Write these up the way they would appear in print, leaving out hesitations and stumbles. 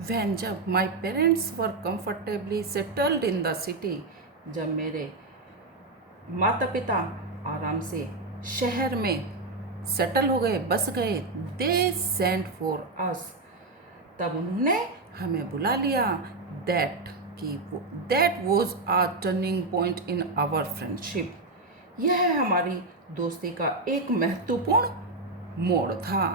जब my parents were comfortably settled in the city, जब मेरे माता पिता आराम से शहर में सेटल हो गए, बस गए, दे सेंट फॉर अस, तब उन्होंने हमें बुला लिया। दैट कि that was a turning point in our friendship. यह हमारी दोस्ती का एक महत्वपूर्ण मोड़ था।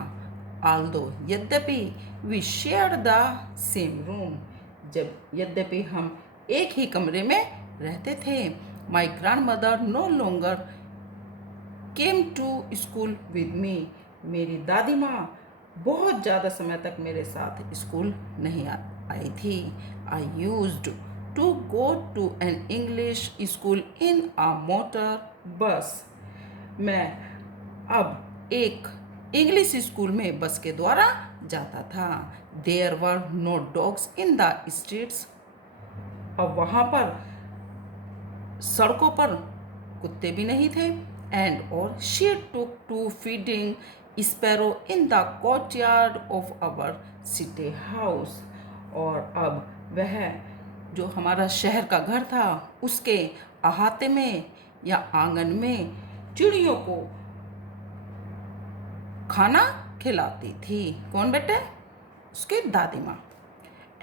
आल्दो यद्यपि we share the same room, जब यद्यपि हम एक ही कमरे में रहते थे, my grandmother no longer came to school with me, मेरी दादी माँ बहुत ज़्यादा समय तक मेरे साथ स्कूल नहीं आई थी। I used to go to an English school in a motor bus, मैं अब एक इंग्लिश स्कूल में बस के द्वारा जाता था। There were no dogs in the streets, अब वहाँ पर सड़कों पर कुत्ते भी नहीं थे। एंड और she took to feeding sparrow in the courtyard of our city house, और अब वह जो हमारा शहर का घर था उसके अहाते में या आंगन में चिड़ियों को खाना खिलाती थी। कौन बेटे? उसकी दादी माँ।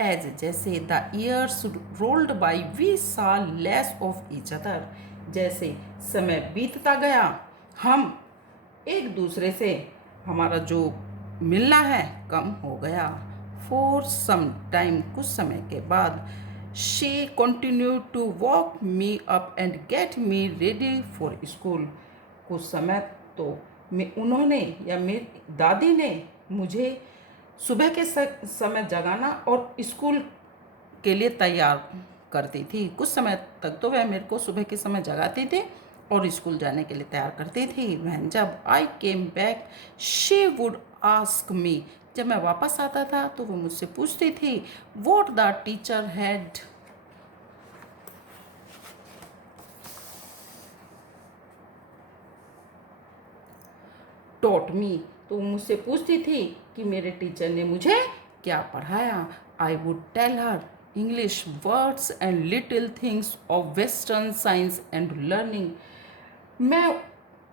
एज जैसे the years rolled by we saw less of each other, जैसे समय बीतता गया हम एक दूसरे से हमारा जो मिलना है कम हो गया। फॉर सम टाइम, कुछ समय के बाद, she continue to walk me up and get me ready for school, कुछ समय तो उन्होंने या मेरी दादी ने मुझे सुबह के समय जगाना और स्कूल के लिए तैयार करती थी। कुछ समय तक तो वह मेरे को सुबह के समय जगाती थी और स्कूल जाने के लिए तैयार करती थी। वह जब I came back she would ask me, जब मैं वापस आता था तो वो मुझसे पूछती थी what the teacher had taught me, तो वो मुझसे पूछती थी कि मेरे टीचर ने मुझे क्या पढ़ाया। I would tell her English words and little things of western science and learning, मैं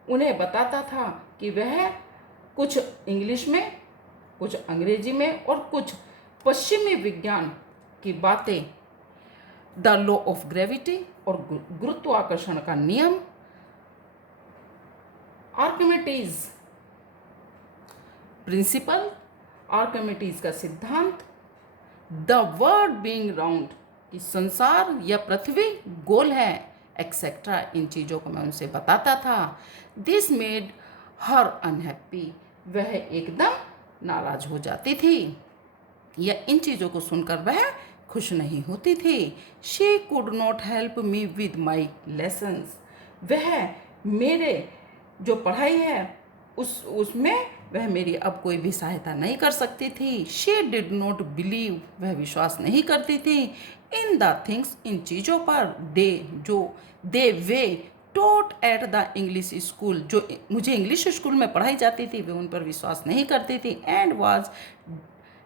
उन्हें बताता था कि वह कुछ इंग्लिश में, कुछ अंग्रेजी में और कुछ पश्चिमी विज्ञान की बातें, द लॉ ऑफ ग्रेविटी और गुरुत्वाकर्षण का नियम, आर्किमिडीज प्रिंसिपल, आर्किमिडीज का सिद्धांत, द वर्ल्ड बीइंग राउंड कि संसार या पृथ्वी गोल है, एक्सेट्रा, इन चीज़ों को मैं उनसे बताता था। दिस मेड हर अनहैप्पी, वह एकदम नाराज हो जाती थी या इन चीज़ों को सुनकर वह खुश नहीं होती थी। She could not help me with my lessons, वह मेरे जो पढ़ाई है उसमें वह मेरी अब कोई भी सहायता नहीं कर सकती थी। शी डिड नॉट बिलीव, वह विश्वास नहीं करती थी, इन द थिंग्स, इन चीज़ों पर, they were taught at the English school, जो मुझे इंग्लिश स्कूल में पढ़ाई जाती थी वे उन पर विश्वास नहीं करती थी। And was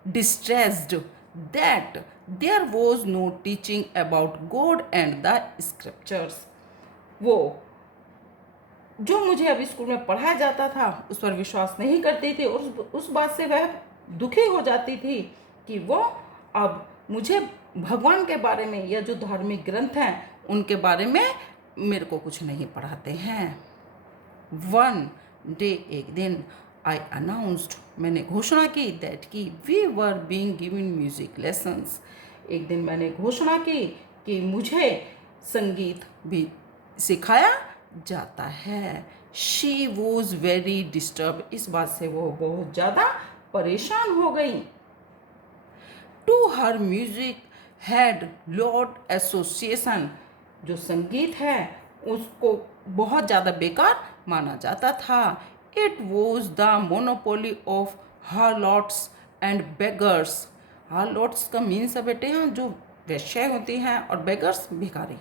distressed that there was no teaching about God and the scriptures, वो जो मुझे अभी स्कूल में पढ़ाया जाता था उस पर विश्वास नहीं करती थी और उस बात से वह दुखी हो जाती थी कि वो अब मुझे भगवान के बारे में या जो धार्मिक ग्रंथ हैं उनके बारे में मेरे को कुछ नहीं पढ़ाते हैं। वन डे, एक दिन, आई अनाउंस्ड, मैंने घोषणा की, दैट कि we were being given music lessons, एक दिन मैंने घोषणा की कि मुझे संगीत भी सिखाया जाता है। शी वॉज वेरी डिस्टर्ब, इस बात से वो बहुत ज़्यादा परेशान हो गई। To her music had lot association, जो संगीत है उसको बहुत ज़्यादा बेकार माना जाता था। It was the monopoly of harlots and beggars, harlots का मीन्स है बेटे यहाँ जो वेश्याएं होती हैं और बेगर्स भिखारी।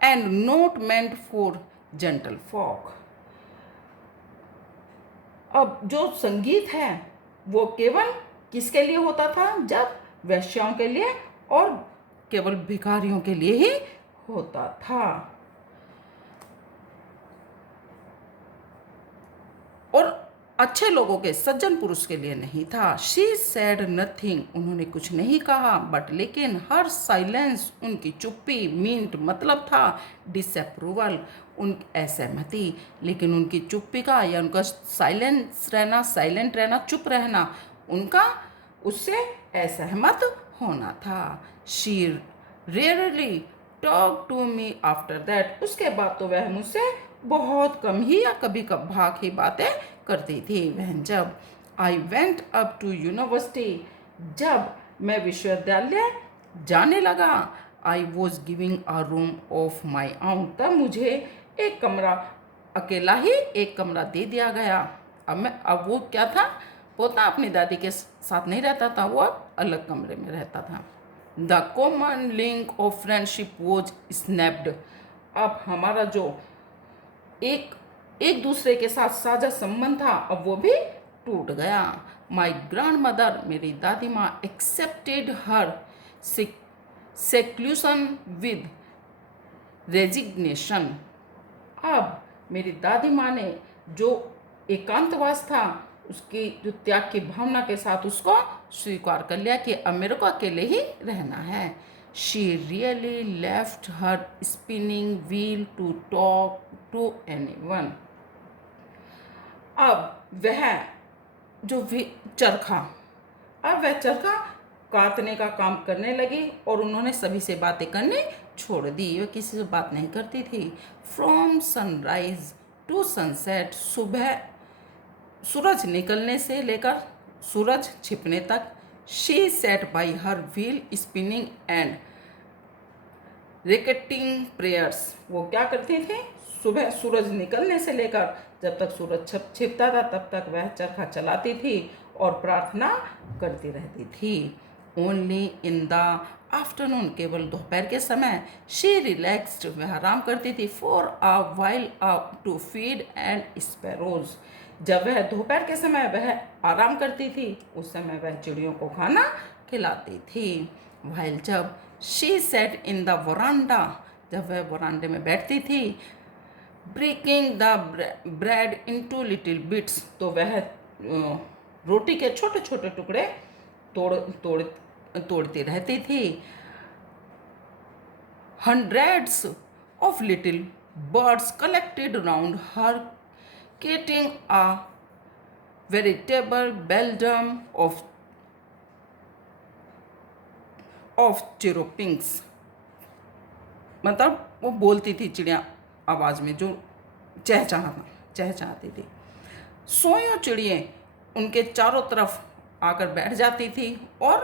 And not meant for gentle folk, अब जो संगीत है वो केवल किसके लिए होता था? जब वैश्याओं के लिए और केवल भिखारियों के लिए ही होता था। और अच्छे लोगों के, सज्जन पुरुष के लिए नहीं था। शी सैड नथिंग, उन्होंने कुछ नहीं कहा, बट लेकिन हर साइलेंस, उनकी चुप्पी, मीन्ट मतलब था डिसअप्रूवल, उन असहमति। लेकिन उनकी चुप्पी का या उनका साइलेंट रहना, चुप रहना, उनका उससे असहमत होना था। She rarely talk to me after that, उसके बाद तो वह मुझसे बहुत कम ही या कभी कभार ही बातें करती थी। वह जब I went up to university, जब मैं विश्वविद्यालय जाने लगा, I was giving a room of my own, तब मुझे एक कमरा, अकेला ही एक कमरा दे दिया गया। अब वो क्या था, पोता अपनी दादी के साथ नहीं रहता था, वो अब अलग कमरे में रहता था। The common link of friendship was snapped, अब हमारा जो एक एक दूसरे के साथ साझा संबंध था, अब वो भी टूट गया। माई ग्रैंड मदर, मेरी दादी माँ, accepted her seclusion with resignation, अब मेरी दादी माँ ने जो एकांतवास था, उसकी जो त्याग की भावना के साथ उसको स्वीकार कर लिया कि अब मेरे को अकेले ही रहना है। She really left her spinning wheel to talk to anyone, अब वह जो चरखा, अब वह चरखा काटने का काम करने लगी और उन्होंने सभी से बातें करनी छोड़ दी, वह किसी से बात नहीं करती थी। फ्रॉम सनराइज टू सनसेट, सुबह सूरज निकलने से लेकर सूरज छिपने तक, she sat by her wheel spinning and reciting prayers, वो क्या करती थी, सुबह सूरज निकलने से लेकर जब तक सूरज छिपता था तब तक वह चरखा चलाती थी और प्रार्थना करती रहती थी। ओनली इन द आफ्टरनून, केवल दोपहर के समय, शी रिलैक्स्ड, वह आराम करती थी, for a while to feed and sparrows, जब वह दोपहर के समय वह आराम करती थी, उस समय वह चिड़ियों को खाना खिलाती थी। वाइल जब she sat in the verandah, जब वह वरांडे में बैठती थी, breaking the bread into little bits, तो वह रोटी के छोटे छोटे टुकड़े तोड़ती रहती थी। Hundreds of little birds collected round her, creating a veritable beldam of chirrupings, मतलब वो बोलती थी चिड़िया आवाज़ में, जो चहचहाती थी। सोयों चिड़ियाँ उनके चारों तरफ आकर बैठ जाती थी और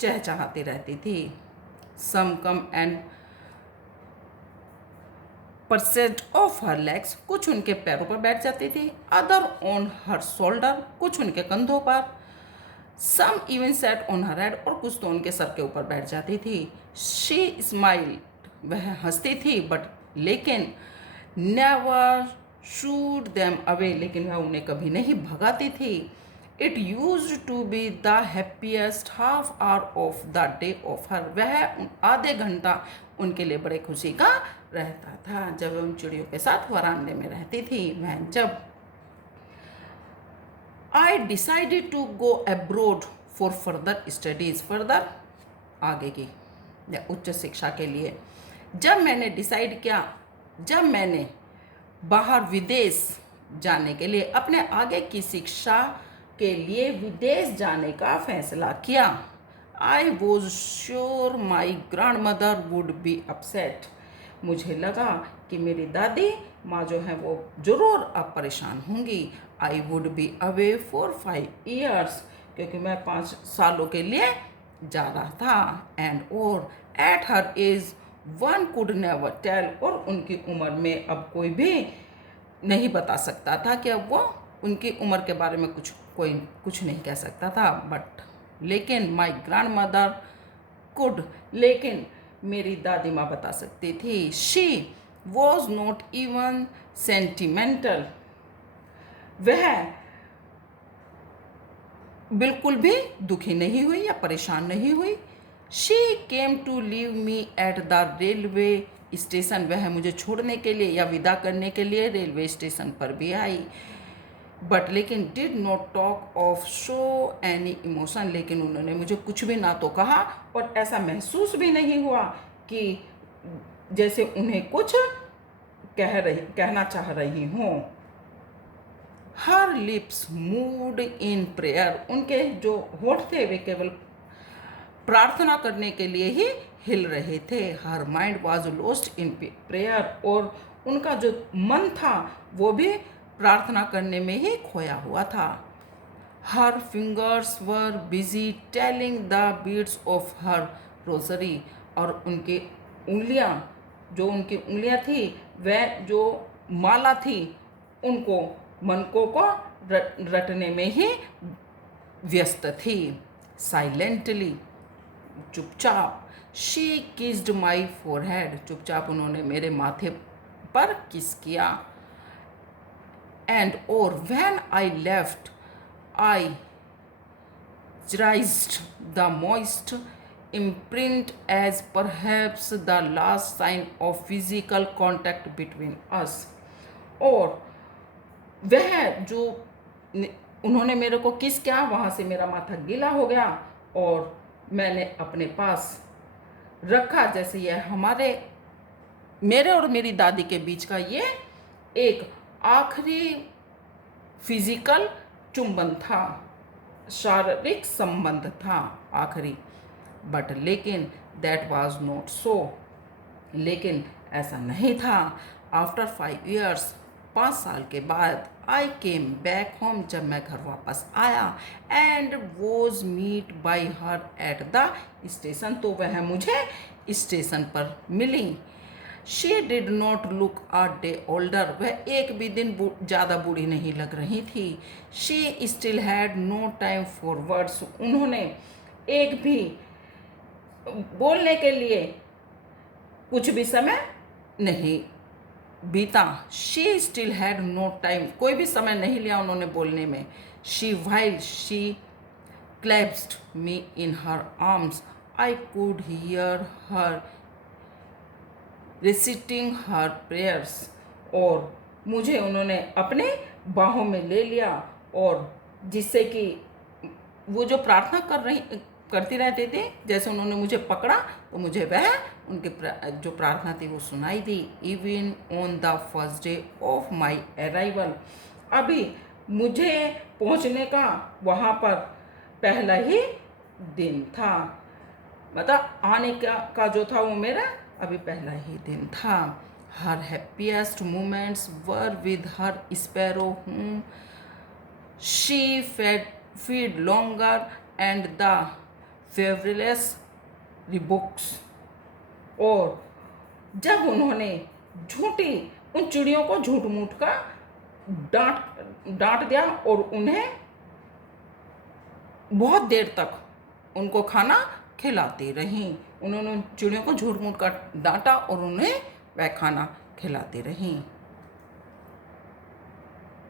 चहचहाती रहती थी। Some come and perched off her legs, कुछ उनके पैरों पर बैठ जाती थी, अदर ऑन हर शोल्डर, कुछ उनके कंधों पर, some even sat on her head, और कुछ तो उनके सर के ऊपर बैठ जाती थी। शी स्माइल, वह हंसती थी, बट लेकिन नेवर शूड देम अवे, लेकिन वह उन्हें कभी नहीं भगाती थी। It used to be the happiest half hour of the day of her, वह आधे घंटा उनके लिए बड़े खुशी का रहता था जब उन चिड़ियों के साथ वरांडे में रहती थी। वह जब I decided to go abroad for further studies, further आगे की या उच्च शिक्षा के लिए, जब मैंने डिसाइड किया, जब मैंने बाहर विदेश जाने के लिए, अपने आगे की शिक्षा के लिए विदेश जाने का फैसला किया, I was sure my grand mother would be upset, मुझे लगा कि मेरी दादी माँ जो है वो ज़रूर अब परेशान होंगी। I would be away for 5 years, क्योंकि मैं 5 सालों के लिए जा रहा था। एंड और at her age one could never tell, और उनकी उम्र में अब कोई भी नहीं बता सकता था कि अब वो उनकी उम्र के बारे में कोई कुछ नहीं कह सकता था। बट लेकिन माई ग्रैंड मदर कुड, लेकिन मेरी दादी माँ बता सकती थी। She was not even sentimental, बिल्कुल भी दुखी नहीं हुई या परेशान नहीं हुई। She came to leave me at the railway station, वह मुझे छोड़ने के लिए या विदा करने के लिए रेलवे स्टेशन पर भी आई। बट लेकिन did not talk of show any emotion, लेकिन उन्होंने मुझे कुछ भी ना तो कहा और ऐसा महसूस भी नहीं हुआ कि जैसे उन्हें कुछ कहना चाह रही हूँ। हर लिप्स मूड इन प्रेयर, उनके जो होठ थे वे केवल प्रार्थना करने के लिए ही हिल रहे थे। Her mind was lost in prayer, और उनका जो मन था वो भी प्रार्थना करने में ही खोया हुआ था। Her fingers were busy telling the beads of her rosary, और उनकी उंगलियां थी वह जो माला थी उनको मनकों को रटने में ही व्यस्त थी। साइलेंटली, चुपचाप, शी किस्ड माई फोरहेड, चुपचाप उन्होंने मेरे माथे पर किस किया। एंड और when I left I raised the moist imprint as perhaps the last sign of physical contact between us, और वह जो उन्होंने मेरे को किस किया वहाँ से मेरा माथा गीला हो गया और मैंने अपने पास रखा, जैसे यह मेरे और मेरी दादी के बीच का ये एक आखिरी फिजिकल चुंबन था, शारीरिक संबंध था आखिरी। बट लेकिन दैट वाज नॉट सो, लेकिन ऐसा नहीं था। आफ्टर 5 years, 5 साल के बाद, आई केम बैक होम, जब मैं घर वापस आया, and was met by her at the station, तो वह मुझे स्टेशन पर मिली। She did not look a day older, वह एक भी दिन ज़्यादा बूढ़ी नहीं लग रही थी। She still had no time for words, उन्होंने एक भी बोलने के लिए कुछ भी समय नहीं बीता। She still had no time, कोई भी समय नहीं लिया उन्होंने बोलने में। She clasped me in her arms, I could hear her reciting her prayers, और मुझे उन्होंने अपने बाहों में ले लिया, और जिससे कि वो जो प्रार्थना करती रहती थी, जैसे उन्होंने मुझे पकड़ा तो मुझे वह उनकी जो प्रार्थना थी वो सुनाई दी। Even on the first day of my arrival, अभी मुझे पहुंचने का वहाँ पर पहला ही दिन था, मतलब आने का जो था वो मेरा अभी पहला ही दिन था। Her happiest moments were with her sparrow whom she feed longer and the fabulous rebooks, और जब उन्होंने उन चिड़ियों को झूठ मूठ का डांट दिया और उन्हें बहुत देर तक उनको खाना खिलाती रहीं, उन्होंने चिड़ियों को झूठ मूठ का डांटा और उन्हें वह खाना खिलाती रहीं।